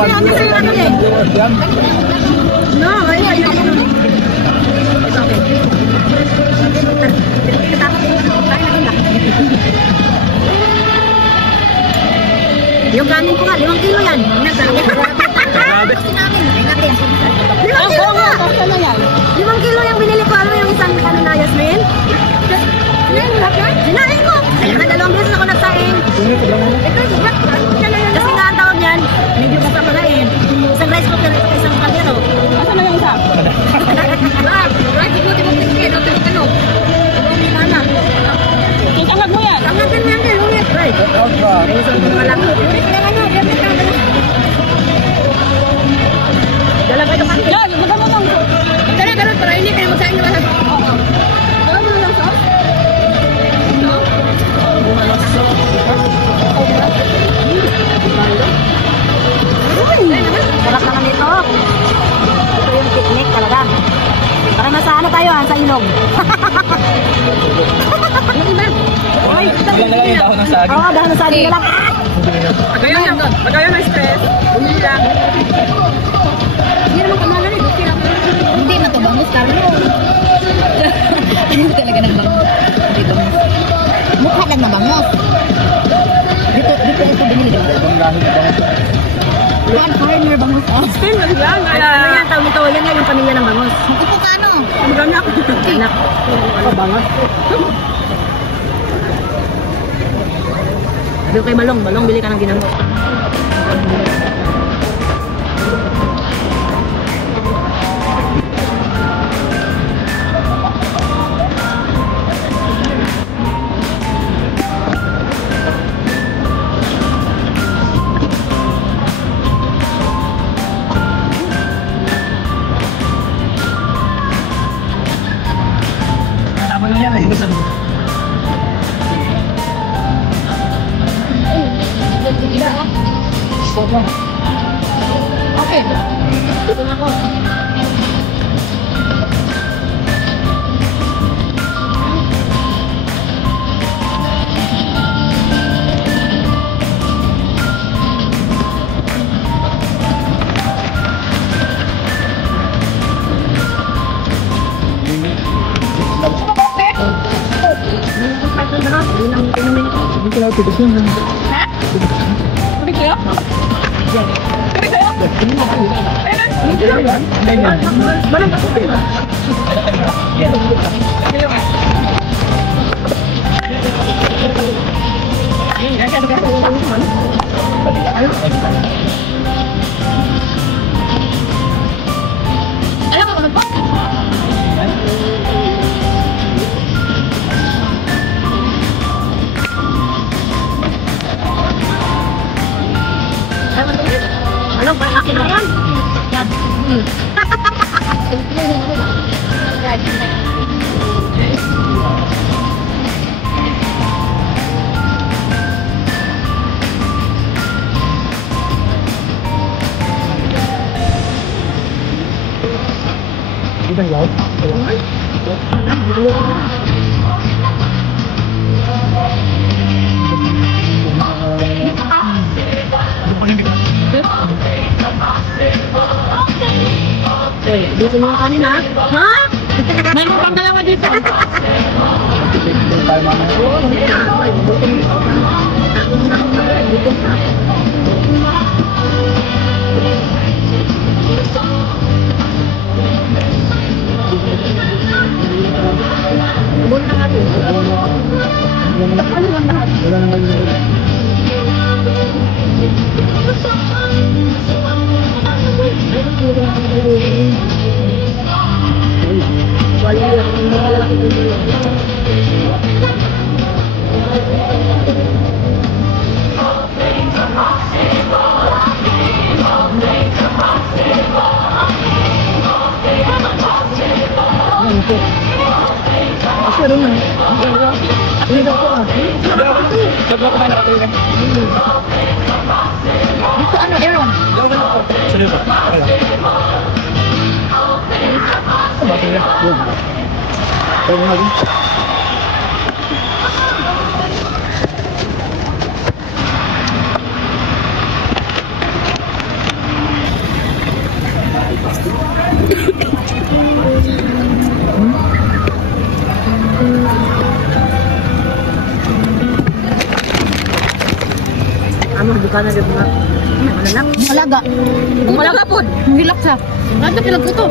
Ano sa'yo ano eh? No, ayun. Yung kanin ko nga, 5 kilo yan. Grabe. Kasi namin, 5 kilo nga. 5 kilo yung binili ko. Alam mo yung isang kanin na Yasmin? Sinain ko. Nakadalawang beses ako nagsain. Kasi nga ang tawag niyan, medyo kasapagain. Isang rice cooker at isang kaldero. Asa na yung isa? Sangag mo yan? Sangagan mo yan din, ulit. Dala kayo kasi. Yan, magandang. Ganun, para hindi kayo magsain na lahat. Ano mo lang sa? Sarap naman ito. Ito yung picnic talaga. Para nasa ano tayo sa ilog. Yung iba. Oy, Bigyan na lang yung dahon ng saging. Oo, dahon ng saging na lang. Pagkayo ng stress, bumili lang. Hindi naman kamalan eh. Hindi matubangus, Carlo. Hindi talaga nagbangus. Hindi bangus. Mukha lang nabangus. Dito ito binili. One foreigner bangus. Spin mo lang. Ano yan, tawag ito? Yan nga yung pamilya ng bangus. Ito ka ano? Maganak. Anak. Ano bangus? Sabi ko kay Malong, bili ka ng ginamot. Tama na yan eh. Okay. Dito na ako. Tubig kayo? Tubig kayo? Alam mo kung po? Ano ba akin na yan? Yan. Dito mo yung kanin ha? Ha? May pang dalawa dito. Buon na natin. Ano lang lahat? Wala naman yun. Pero na. Hindi daw ko ah. Sabla ko na nakatuloy. Dito ano, Aaron? Seryoso? Wala. Bakit na? Pwede na din. ka na din mga. Ano lang? Alaga. Malaga po. Hilak siya. Ano kilag ko to?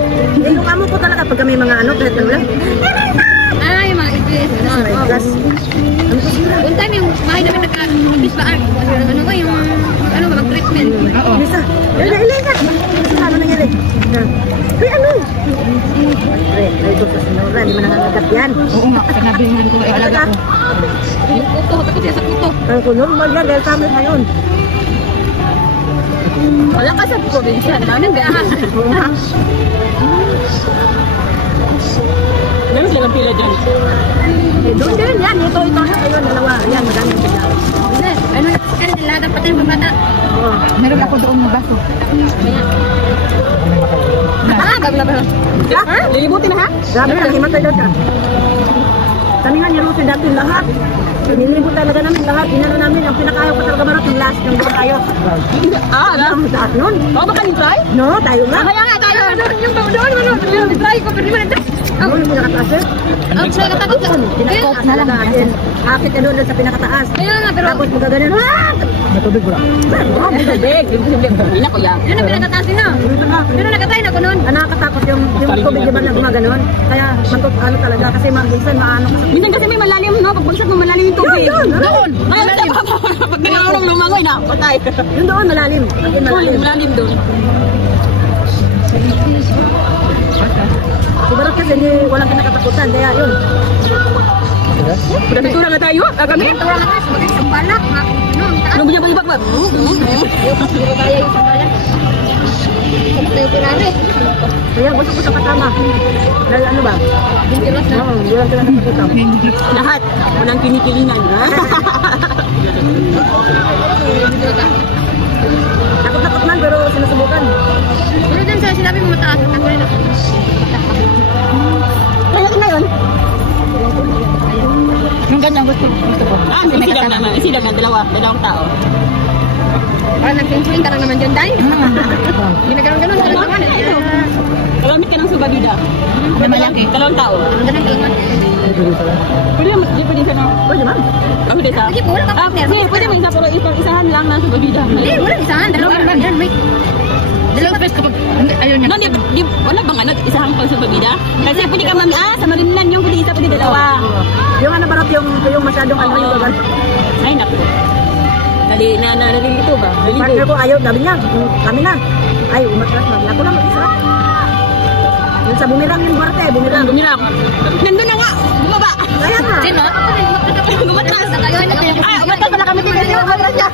Yung amo ko talaga pag kami mga ano, kahit ano lang. Ay, mga ibis. Plus, One time yung mahay namin nagka-ibis pa. Ano ba yung, ano ba, mag-treatment? Oo. Misa, ilay ka. Ano nangyari? Uy, ano? Ay, ito sa sinura, hindi mo nangangagat yan. Oo nga, sinabi mo din ko ay alaga ko. Yung kuto, takot siya sa kuto. Ang ko normal yan, dahil kami ngayon. Wala ka sa probinsya. Ano nang gahan? Meron silang pila dyan. Eh, doon din yan. Ito, ayun, dalawa. Yan, madami sila. Ano na, kaya nila dapat yung pamata. Oo. Meron ako doon na baso. Gabi na ba? Ha? Lilibutin na ha? Grabe, nagimatay daw ka. Kami nga ni Lucy dati lahat. Nililibot talaga namin lahat. Inano namin, ang pinakayaw ko talaga marot, yung last, yung doon tayo. Ang taas nun. Baka baka ni-try? No, tayo nga. Kaya nga tayo. Yung doon, ni-try ko. Pero di ba nag- Ano yung pinakataas eh? Ang pinakatakot sa... Pinakataas na lang. Akit ka doon sa pinakataas. Kaya nga, pero... Tapos magaganon. Matubig ko lang. Matubig. Hindi na ko yan. Yun ang pinakataas din na. Yun ang nakatay na ko nun. Ang nakakatakot yung tubig di ba na gumaganon. Kaya ano talaga kasi minsan maano ka sa... Minsan kasi may malalim, no? Pag bulsat mo malalim yung tubig. Yun, Doon! Malalim! Pag nangangarong lumangoy na, patay. Yun doon, malalim. Yun, malalim. Malalim doon. Ibarat kasi walang kinakatakutan. Kaya yun. Pinagtura nga tayo, kami. Pinagtura nga tayo, sumakit sa balak. Ano ba niya ba? Yung kaya yung sa balak. Kaya gusto ko sa kasama. Dahil ano ba? Oo, walang kinakatakutan. Lahat, walang kinikilingan. Takot-takot man pero sinusubukan. Pero dun sa sinabi mo mataas, ako rin ako. Kaya ngayon? Yung ganyan gusto ko. Isidag na, dalawang tao. Parang nag-pinsuin ka lang naman dyan, Day. Hindi nagkaroon-ganon, ka lang naman. Kalamit ka ng subabida. Na malaki. Dalawang tao. Ang ganang kaingat. Pwede ka na. Pwede man. Pwede isa? Sige po, wala ka partner. Sige, pwede mo isa, pero isahan lang ng subabida. Hindi, wala isahan. Dalawang yan, may. Dalawang pes kapag ayaw niya. No, wala bang ano, isahan pang subabida? Kasi pwede ka mami, sa Marinlan yung pwede isa, pwede dalawa. Yung ano barot yung masyadong ano yung bagal. Ay, naku. Nalilito ba? Partner ko ayaw, sabi niya, kami na. Ay, umatras na. Ako lang mag-isa. Yung sa bumirang yung barte, bumirang. Bumirang. Nandun na nga, bumaba. Kaya nga. Sino? Bumatras. Umatras pala kami tingnan yung umatras niya.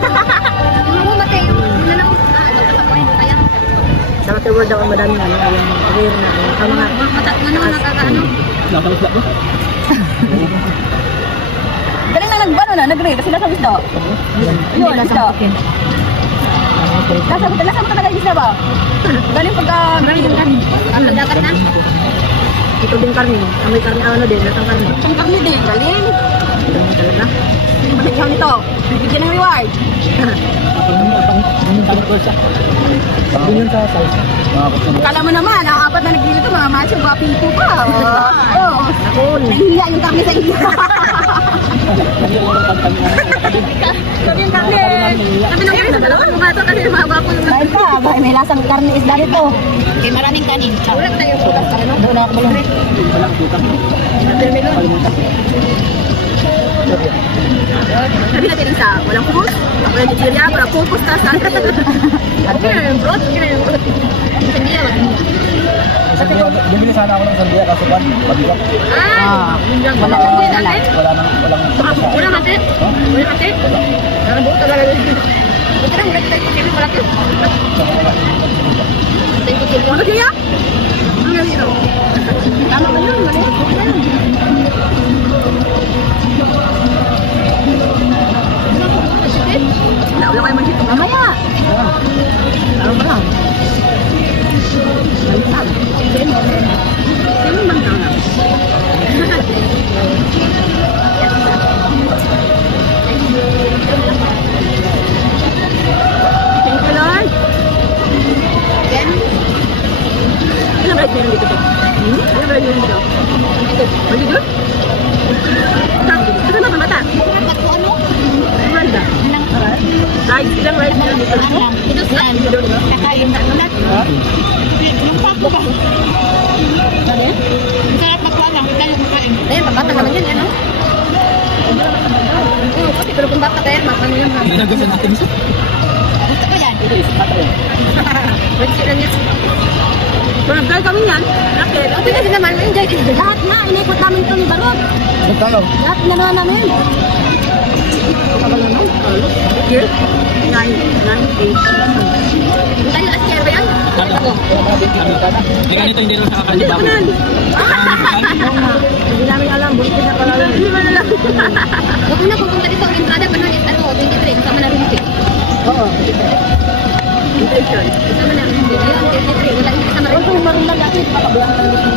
Sa Waterworld daw ang madaming ano, yung rare na ang mga Nakalusla ko. Galing na nagbano na, nag-rare kasi nasa wisdo. Yun, wisdo. Nasa mo talaga yung wisdo ba? Galing pagka... Ang dagat na? ito din karne. Amoy karne, ano din, natang karne. Ang kami din, galing. Galing talaga. Masakyaw nito. Bigyan ng reward. Kala mo naman, ang apat na nagbili ito, mga macho, guwaping po pa. Ako, Nahihiya yung kami sa inyo. Sabi yung kami, sabi ng kami sa dalawa, mukha ito kasi mga guwapo yung Dahil pa, may lasang karne isda dito. Okay, maraming kanin. Wala tayo bukas pa, no? Doon ako malungkot. Sabi natin isa, walang pupus, walang chichirya, walang pupus, tas okay na yung broth, okay na yung broth. Hindi na, Bibili sana ako ng sandiya kaso ba? Pagbilang. wala natin. Wala natin. Wala natin. Nakabuo talaga yun. Buti lang, wala tayo kusilyo, malaki. Tayo kusilyo. Ano kaya? Ang gawin ito. Tama ba yun? Mali. Wala kayo mag-hito. Mamaya. Ano ba lang? Sino bang tanga? Thank you, Lord. Again? Ilang bread meron dito? Ilang bread meron dito? Ito. Mali doon? Saan ba mata? Kasi pero kung bata tayo, ano yung mga. Ginagawa natin siya. Gusto ko yan. Wait, lang yan. Barangay kami yan. Bakit? Okay na din naman, enjoy din. Lahat na, inipot namin ito ni Barot. Magkano? Lahat ginawa namin. Tagal naman. Year? 9, 8. Tayo last year ba yan? Ako. Hindi ganito, hindi rin nakakaliba. Hindi namin alam, buntis na pala. Hindi mo na lang. Huwag mo na pupunta dito ang entrada pa nun is 23, kasama na rin ito. Oo. Intention. Kasama na rin ito. Ayun, 23, wala yung kasama rin Huwag kong marulang dati, papabayaan lang dito.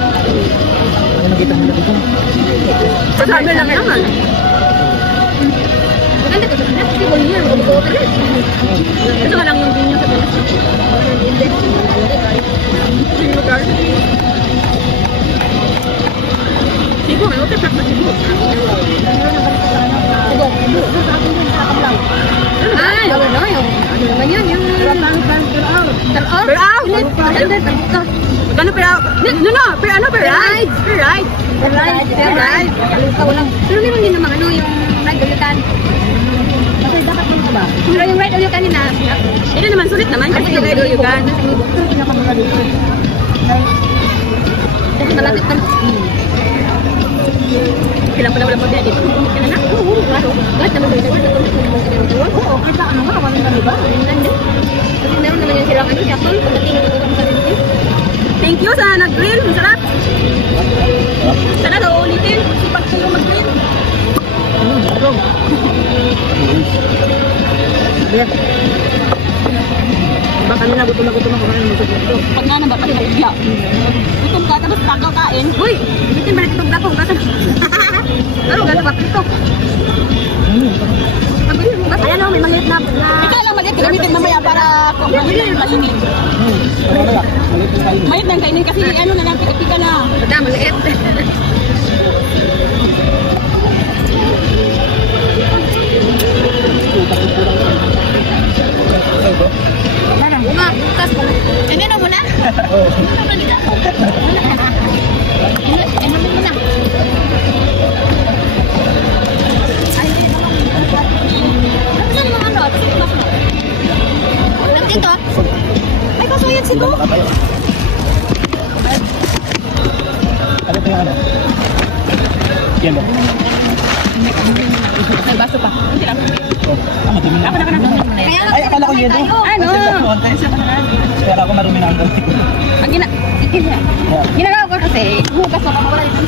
Ano nakita nila dito? Sasabi lang naman. Maganda ko sa kasi whole year, mag-go ka rin. Ito nga lang yung binyo sa Pinas. Sibo, may utap na Sibo. Ay, wala na yun. Ano naman yun? Yung... Taraw? Per hour? Taraw? Gano'n per hour? No, per ano? Per ride? Per ride. Per ride. Pero meron din naman ano, yung ride ulitan. Kasi dapat mo ba? Pero yung ride ulitan nila, Ito naman, sulit naman. Kasi yung ride you can. kasi malapit pa. Kailan pala wala pagbiya dito? Kailan na? Oo, klaro. Lahat naman dito. Oo, kita ano nga, walang kami ba? Kasi meron naman yung silang ano, kapal. Pagdating ito kami sa rin. Thank you sa nag-grill. Ang sarap. Sana daw ulitin. Sipag kayo mag-grill. Baka kami na gutom ako kumain mo sa dito. Pag nga nang ba't bigla. Gutom ka, tapos takaw kain. Uy, bitin balik itong dako. Pero gano'n pa ito. Ayan o, may maliit na... Ikaw lang maliit, gamitin mamaya para kainin. Mayit nang kainin kasi ano na lang, pika na. Madam, maliit. Uma, bukas mo. Ano na muna? Ano mo muna? Ay, saan mga ano? Nandito? Ay, kaso yan si Bo. Ano ito yung ano? Yan ba? May baso pa. Hindi lang. Ah, madumi na. Kaya Ay, akala ko yun. Ano? Kaya ako marumi na ang Ang ginagawa ko kasi, hugas ako, wala dito.